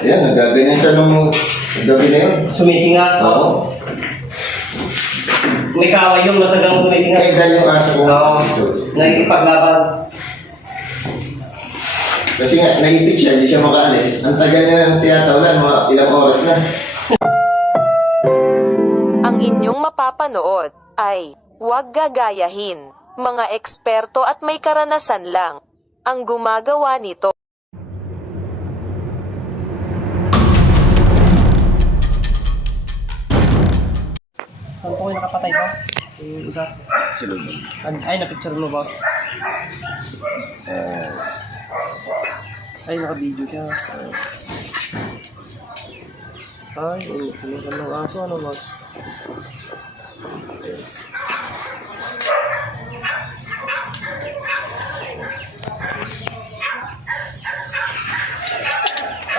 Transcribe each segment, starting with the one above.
Ayan, nagaganyan siya nung gabi na yun. Sumisinga. Oo. May kaway yung masagang sumisinga. Kaya dahil yung aso ko. Oo. Nakikipaglaban. Kasi nga, naipit siya, hindi siya makaalis. Ang tagal niya ng tiyatawalan, mga ilang oras na. Ang inyong mapapanood ay huwag gagayahin. Mga eksperto at may karanasan lang ang gumagawa nito. Saan po kayo nakapatay ba? Yung isa. Silog. Ay, ay na-picture mo, boss. Ay, naka-video siya. Ay, ano ka ng aso, ano, boss?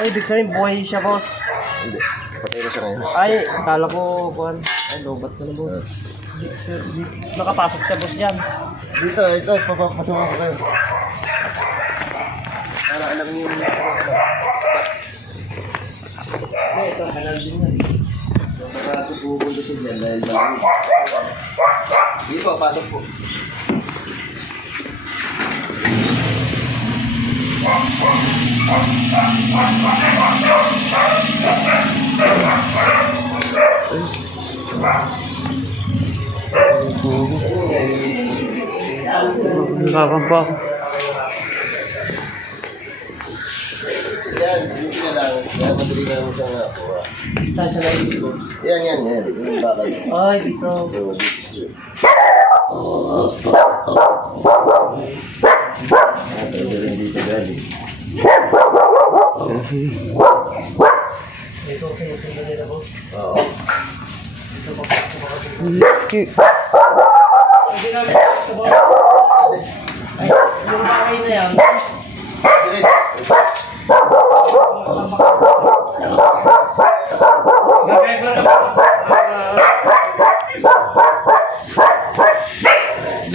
Ay, ibig sabihin, buhay siya, boss. Hindi. Patay na siya ngayon. Ay, akala ko, kuhan. Ay, lobat ka na, boss. Nakapasok siya, boss, dyan. Dito, ito, papapasukan ko kayo. Para alam niyo yung Ay, ito, kanal din yan. Baka pupunta siya dyan dahil malamig. Dito po, pasok po. Nakakamba ako. Yan, dito na lang. Kaya madali na mo siyang nakuha. Saan siya boss? Yan, yan, yan. Yung bakal. Ay, dito. So, dito. Ito rin dito galing. Dito, sinusunod nila, boss. Oo. Hindi namin ito, boss. Ay, yung bahay na yan. Na, boss.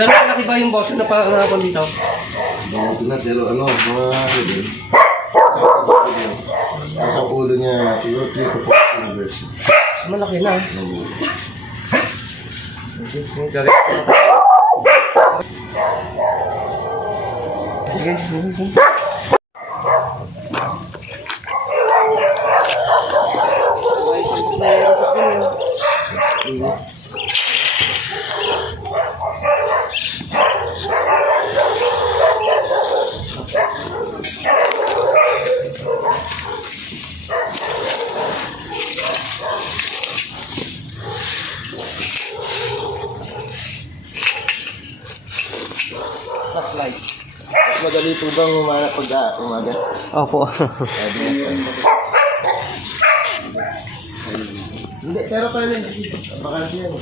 Dalawa laki ba yung boss na pangangapon dito? Mga na, pero ano, mga ano din. Tapos ang ulo niya, siguro 3 to 4 fingers. Malaki na. Sige, sige, sige. Flashlight. Mas madali po bang humanap pag ah, umaga? Opo. Hindi, pero paano dito? Baka yan.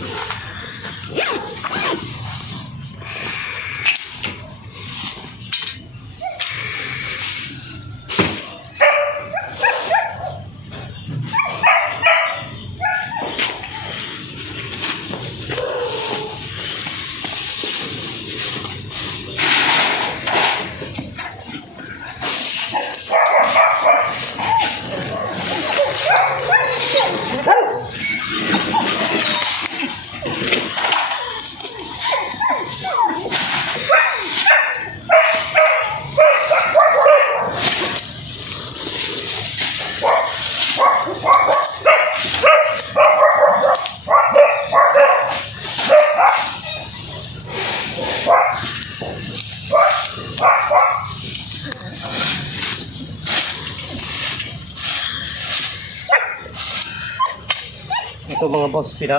Boss, pina.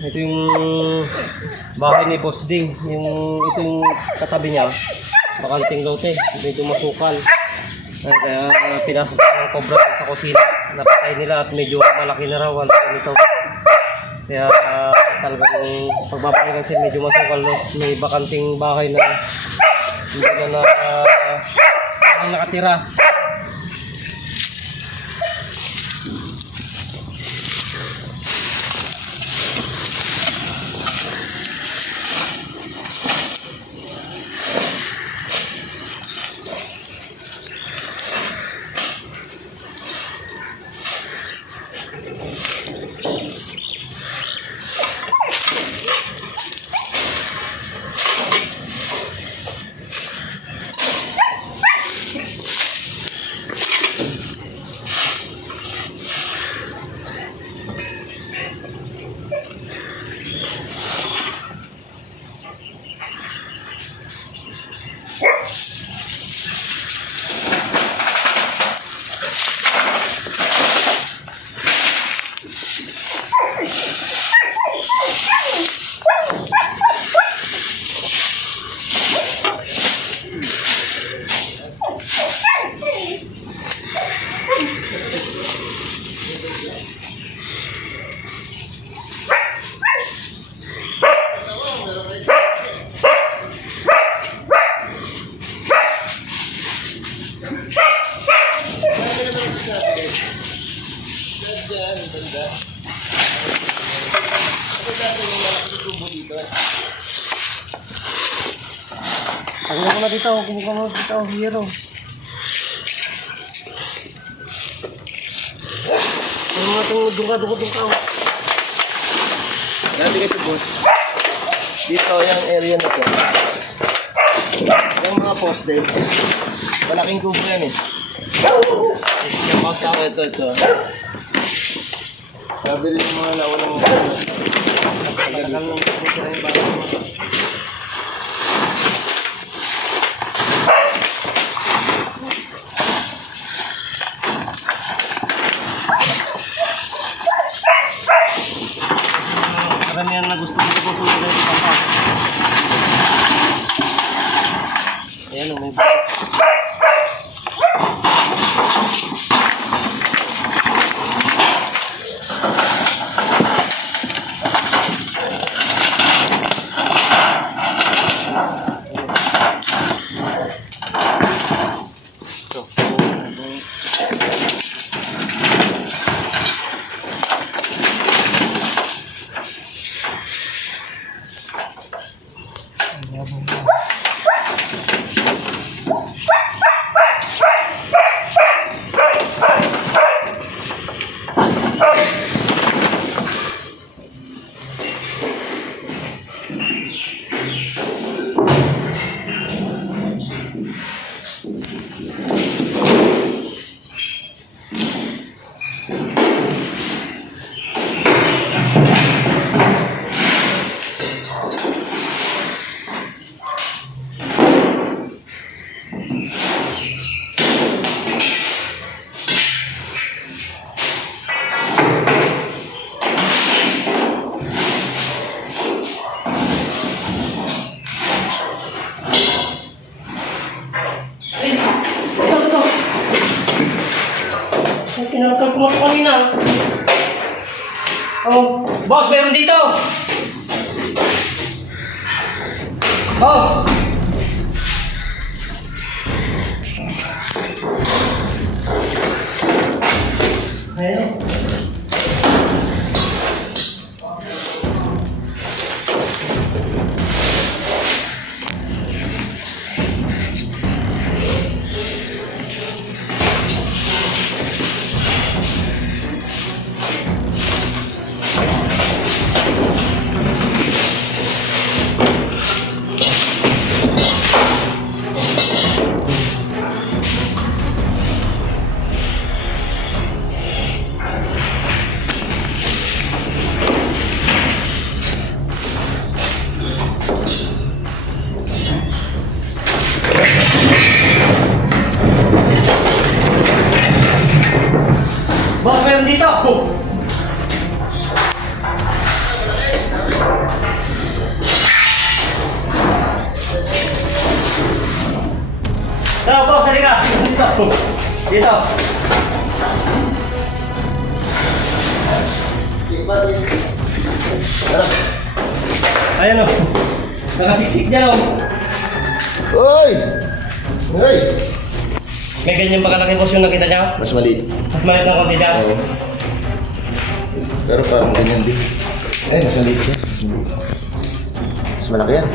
Ito yung bahay ni Boss Ding. Yung ito yung katabi niya. Bakanting lote. Medyo masukal. Ay, Kaya pinasok ng cobra sa kusina. Napatay nila at medyo malaki na raw. Wala nito. Kaya ah, talagang pagbabalik kasi medyo masukal. No? May bakanting bahay na hindi na na uh, nakatira. Yan, ganda. Ano dati yung malaking tubo dito? Tanggal ko na dito, kumuha mo dito, hero. Ano nga itong dunga-dunga-dunga? Dati kasi boss, dito yung area na to. Yung mga poste, malaking kubo yan eh. Yung ako, ito, ito. Sabi rin yung mga naunang mga Talagang nung sila yung bago. Karamihan na gusto ko po sumunod sa papa. Ayan may Ito, boss, meron dito. Boss. Ayun. May ganyan ba kalaki boss yung nakita niya? Mas maliit. Mas maliit ng konti dyan. Oo. Pero parang ganyan din. Eh, mas maliit siya. Mas malaki yan.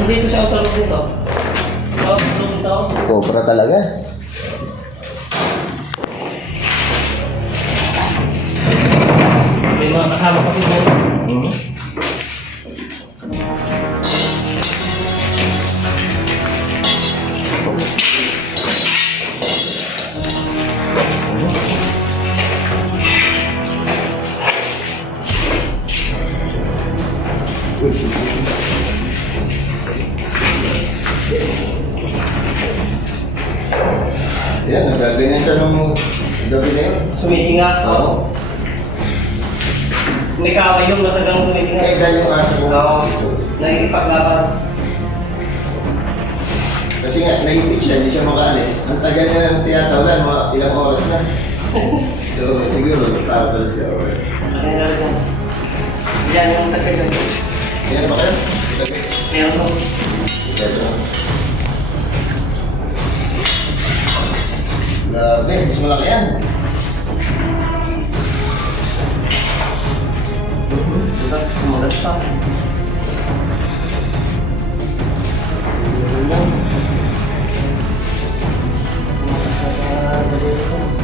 Andito siya sa dito. Loob dito. Cobra talaga. May mga kasama kasi mo. Siya nung gabi na yun. Sumisinga. Oo. May kaway yung masagang sumisinga. Eh, dahil yung aso mo. Oo. Nakikipaglaban. Kasi nga, naipit siya, hindi siya makaalis. Ang tagal niya ng tiyatawagan, mga ilang oras na. so, siguro, tawag siya. or- Ano? Yan yung tagal. Yan ba kayo? Meron mo. Ito. Grabe, mas malaki yan. Kumagat pa. Tumakas na sa daliri ko.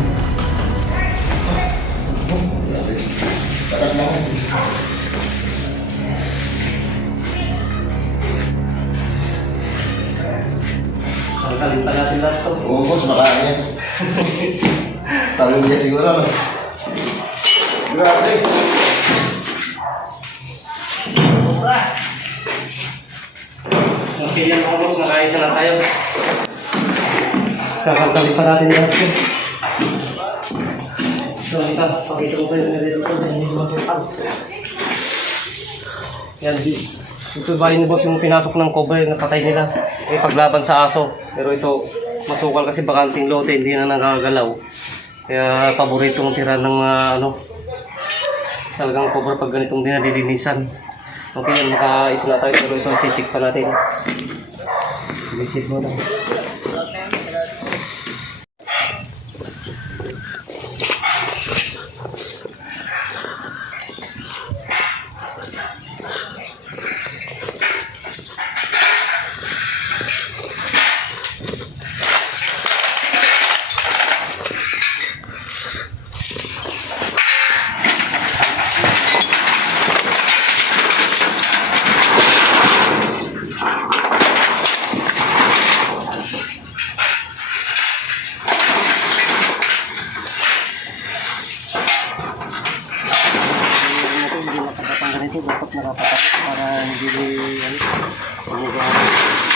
Pamilya siguro, no? Grabe. Okay yan mga boss, nakain na tayo. Kakalkalin pa natin lahat to. So, ito, pakita ko kayo na rin ito. Hindi masukal. Yan, di. Ito bahay ni boss yung pinasok ng cover, nakatay nila. May paglaban sa aso. Pero ito, masukal kasi bakanting lote, hindi na nakagalaw. Kaya paborito ng tira ng mga ano, talagang cover pag ganitong dinalilinisan. Okay, yan, makaisa na tayo pero ito, check pa natin. Visit mo lang. Ganito, dapat nakapatang para hindi ano, hindi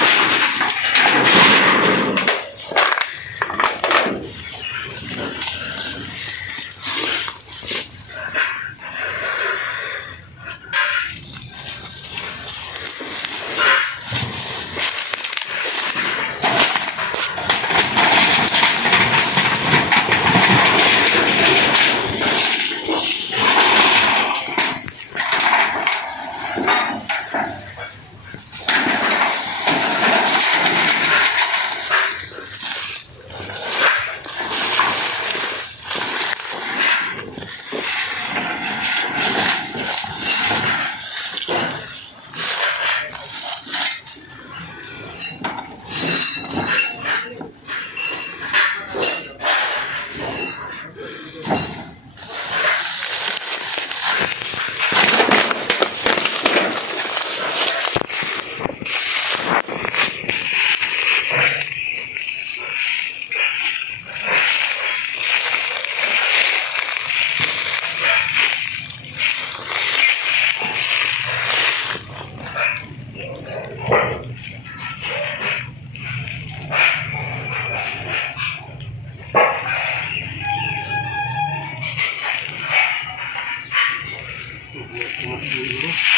Mga siguro.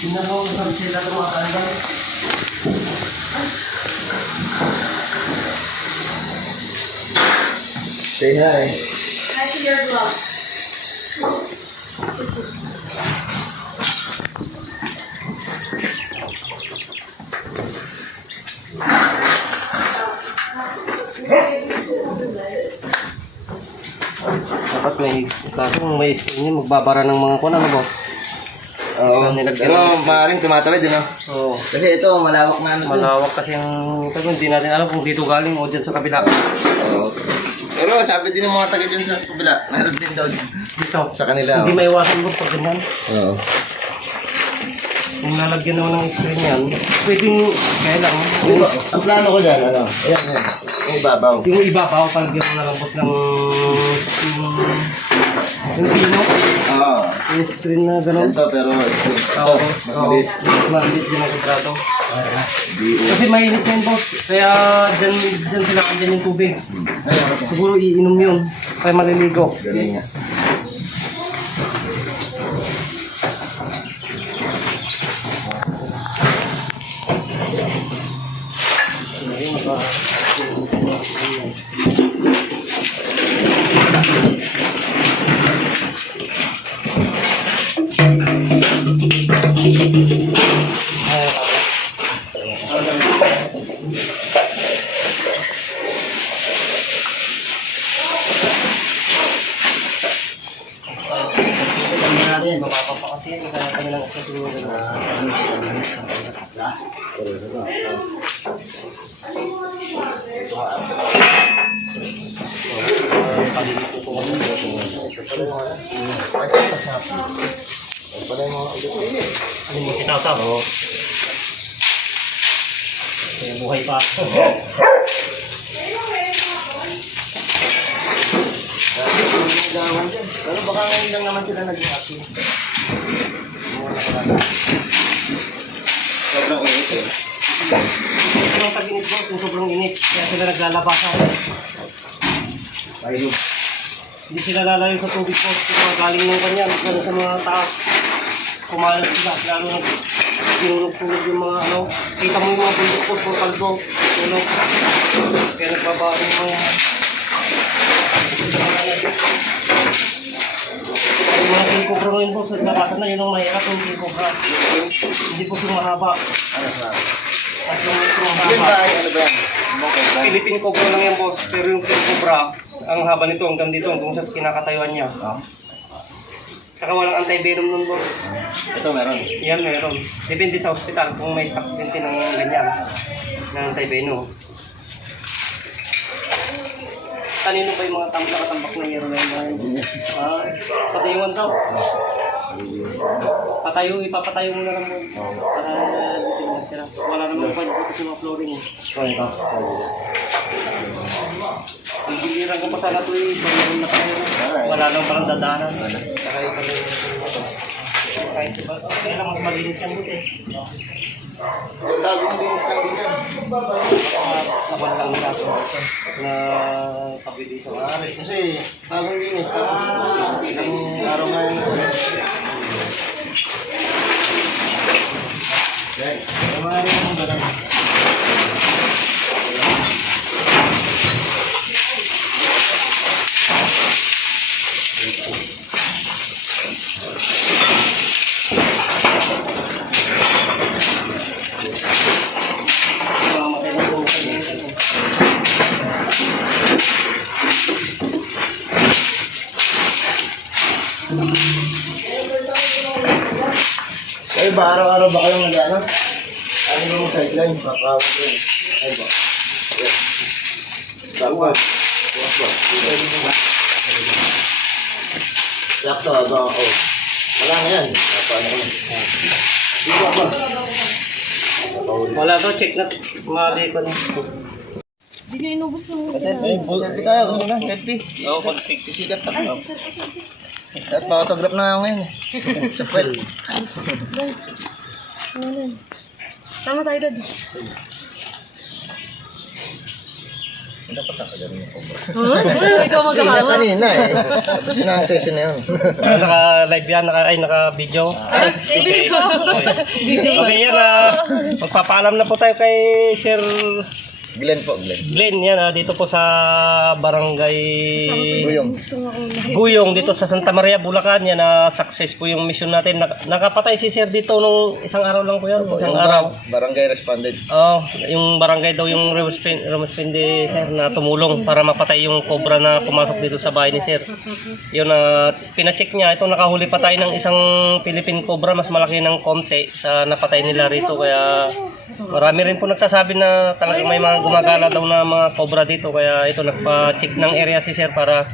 Tignan ko sa sila ng mga kandang. Say hi. Dapat may, kaso kung may screen yun, magbabara ng mga kuna, ano boss? Oo. Pero ng- maaaring tumatawid, ano? Oo. Kasi ito, malawak na ano. Malawak kasi ang ito, hindi natin alam kung dito galing o dyan sa kabila. Oo. Pero sabi din ng mga taga dyan sa kabila, meron din daw dyan. Dito. Sa kanila. Hindi may iwasan boss pag ganyan. Oo. Kung nalagyan naman ng screen yan, pwedeng, kaya lang, Yung, ang plano ko dyan, ano? Ayan, ayan. Yung ibabaw. yung iba pa, palagyan mo na lang boss ng yung, yung pino, Oo. yung screen na gano'n. Ito, pero ito, Oo, mas oo, maliit. mas maliit. Di, Kasi mainit na yun, boss. Kaya dyan, dyan sila andyan yung tubig. Siguro iinom yun. Kaya maliligo. ganun nga. Hehehehe Sobrang init. Sobrang tag-init mo, kung sobrang init. Kaya sila naglalabasan. Ayun. Hindi sila lalayo sa tubig po. Kung galing ng kanya, gano'n sa mga taas. Kumalat sila. Lalo na tinulog-tulog yung mga ano. Kita mo yung mga bundok po, puro kalbo. Tulog. Kaya nagbabago yung mga... mga king cobra ngayon po, sa labasan na, yun ang mahirap yung king cobra. Hindi po yung mahaba. Ano sa? Tatlong metro ang Yun haba. ba ano ba yan? Ba? Philippine Cobra lang yan, boss. Pero yung King Cobra, ang haba nito hanggang dito, hanggang sa kinakatayuan niya. Oh. Saka walang anti-venom nun, boss. Ito meron. Yan, meron. Depende sa hospital kung may stock din silang ganyan na anti-venom. Kanino ba yung mga tam nakatambak na yero na yun? Ah, patayuan daw. Patayo, ipapatayo mo na lang mo. Para bitin sila. Wala naman pa dito sa mga flooring. eh. Ang biliran ko pa sana ito eh. Mayroon na tayo. Wala nang parang dadaanan. Saka ito na yung... Kahit iba. Kaya lang mas malinis yan buti. Bagong linis lang din yan. Nakuha lang nila ako na sabi dito. Ah, Kasi bagong linis. Tapos ilang araw nga yun. Kaya maaari naman ganun. mamatay na po. Ay ba araw-araw ba kayong nag-ano? Ano Pakawag ko yun. Ay ba? Tawag. Sakto, aba. Wala na yan. Paano ko na? Dito ako. Wala to, check na. Mali ko na. Hindi niya inubos yung... Selfie tayo. Gusto na? Selfie. Oo, pag. Sisikat ako. At pa-autograph na ako ngayon. Sa puwet. Sama tayo doon. Dapat nakagaling yung cobra. Huh? Ikaw Hindi na magkakawa. kanina eh. Tapos na yun. Naka-live yan, naka, ay, naka-video. Okay, yan ah. Magpapaalam na po tayo kay Sir Glenn po, Glenn. Glenn yan ah, dito po sa barangay Guyong. Guyong dito sa Santa Maria, Bulacan. Yan na success po yung mission natin. Nak- nakapatay si Sir dito nung isang araw lang po yan. Isang Yung araw. barangay responded. Oh, yung barangay daw yung Rumuspin, Rumuspindi Sir na tumulong para mapatay yung cobra na pumasok dito sa bahay ni Sir. Yun na pina-check niya. Ito nakahuli pa tayo ng isang Philippine cobra mas malaki ng konti sa napatay nila rito kaya marami rin po nagsasabi na talagang may mga gumagala daw na mga cobra dito kaya ito nagpa-check ng area si Sir para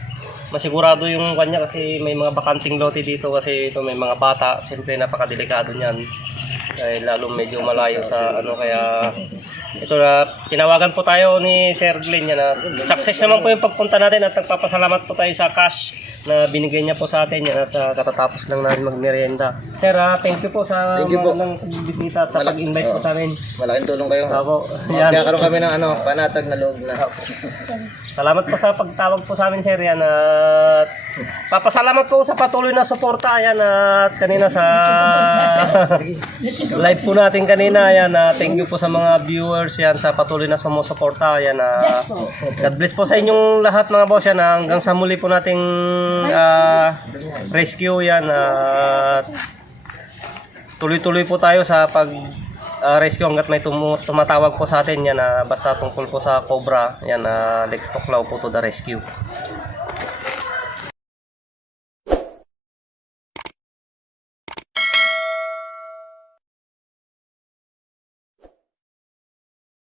masigurado yung kanya kasi may mga bakanting lote dito kasi ito may mga bata. Siyempre napakadelikado niyan. Dahil lalo medyo malayo sa ano kaya ito na tinawagan po tayo ni Sir Glenn yan na success naman po yung pagpunta natin at nagpapasalamat po tayo sa cash na binigay niya po sa atin yan at uh, katatapos lang namin magmerienda. Sir, ah, thank you po sa Thank you po. ng bisita at sa Malak- pag-invite po Oo. sa amin. Malaking tulong kayo. Opo. Yan. Magkakaroon kami ng ano, panatag na loob na. Salamat po sa pagtawag po sa amin, sir. Yan, at papasalamat po sa patuloy na suporta. Yan, at kanina sa live po natin kanina. Yan, at thank you po sa mga viewers. Yan, sa patuloy na sumusuporta. Yan, at God bless po sa inyong lahat mga boss. Yan, hanggang sa muli po nating ah, rescue. Yan, at tuloy-tuloy po tayo sa pag ah, rescue hanggat may tumu- tumatawag po sa atin yan na basta tungkol po sa Cobra yan na Lex Toklaw po to the rescue